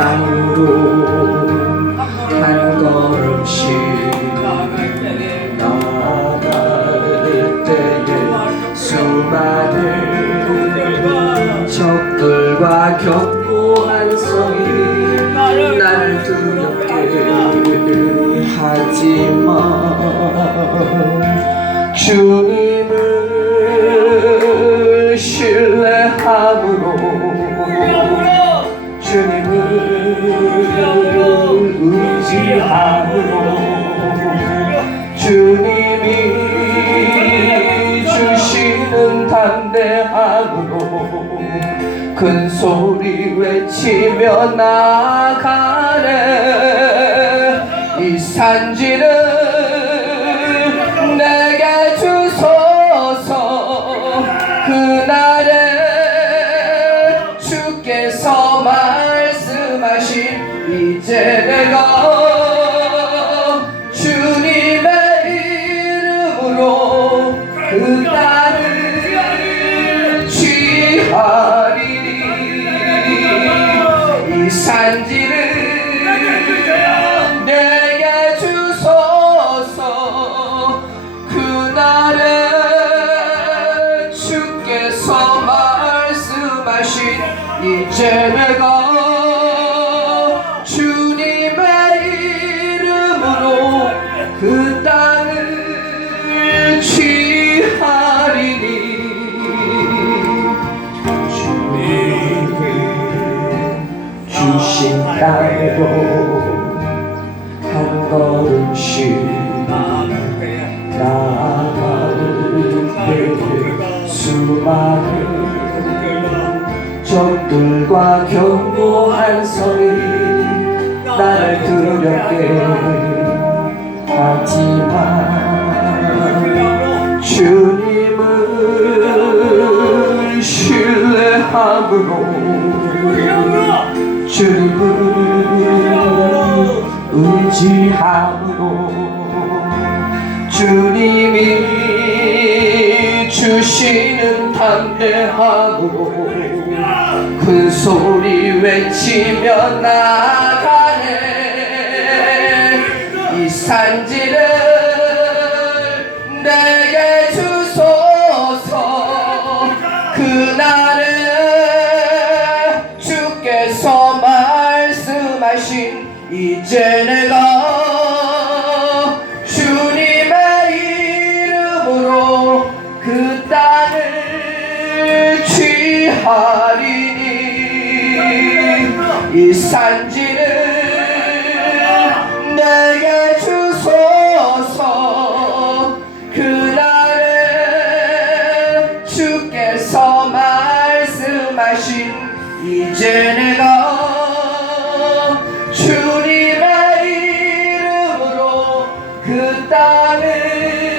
땅으로 한 걸음씩 나아갈 때에 수많은 적들과 견고한 성이 나를 두렵게 하지만 주님 의지함으로 주님이 주시는 담대함으로 큰 소리 외치며 나가네. 이 산지를 내게 주소서. 그날에 주께서 말씀하신 이제 내가 이름으로 그 땅을 취하리니 이 산지를 내게 주소서. 그날에 주께서 말씀하신 이제 내가 주님의 이름으로 그 주신 땅으로 한 걸음씩 나아갈 때 수많은 적들과 견고한 성이 나를 두렵게 하지만 주님을 신뢰함으로 주님을 의지함으로 주님이 주시는 담대함으로 큰 소리 외치며 나가네. 이 산지를 내게 주 주께서 말씀하신 이제 내가 주님의 이름으로 그 땅을 취하리니 이 산지를 내게 주소서. 그날에 주께서 말씀하신 이제 내가 주님의 이름으로 그 땅을